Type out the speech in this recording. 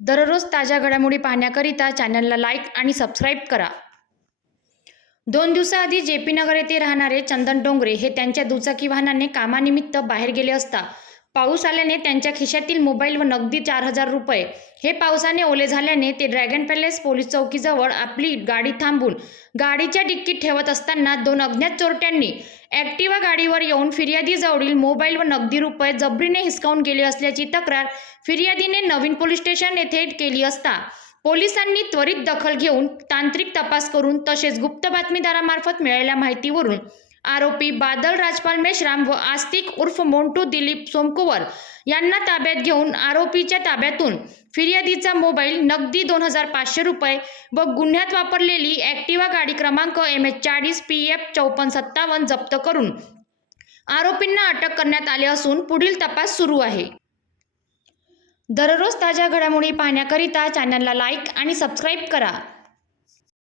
दररोज ताज्या घडामोडी पाहण्याकरिता चॅनलला लाईक आणि सबस्क्राईब करा. दोन दिवसाआधी जे पी नगर येथे राहणारे चंदन डोंगरे हे त्यांच्या दुचाकी वाहनाने कामानिमित्त बाहेर गेले असता पाऊस आल्याने त्यांच्या खिशातील मोबाईल व नगदी चार हजार रुपये. हे पावसाने ओले झाल्याने ते ड्रॅगन पॅलेस पोलीस चौकीजवळ आपली गाडी थांबून गाडीच्या डिक्कीत ठेवत असताना दोन अज्ञात चोरट्यांनी ॲक्टिवा गाडीवर येऊन फिर्यादीजवळील मोबाईल व नगदी रुपये जबरीने हिसकावून गेले असल्याची तक्रार फिर्यादीने नवीन पोलीस स्टेशन येथे केली असता. पोलिसांनी त्वरित दखल घेऊन तांत्रिक तपास करून तसेच गुप्त बातमीदारामार्फत मिळालेल्या माहितीवरून आरोपी बादल राजपाल मेश्राम व आस्तिक उर्फ मोंटू दिलीप सोमकुवर यांना ताब्यात घेऊन आरोपीच्या ताब्यातून फिर्यादीचा मोबाईल नगदी दोन हजार पाचशे रुपये व गुन्ह्यात वापरलेली ॲक्टिवा गाडी क्रमांक एम एच चाळीस पी एफ चौपन्न सत्तावन्न जप्त करून आरोपींना अटक करण्यात आले असून पुढील तपास सुरू आहे. दररोज ताज्या घडामोडी पाहण्याकरिता चॅनलला लाईक आणि सबस्क्राईब करा.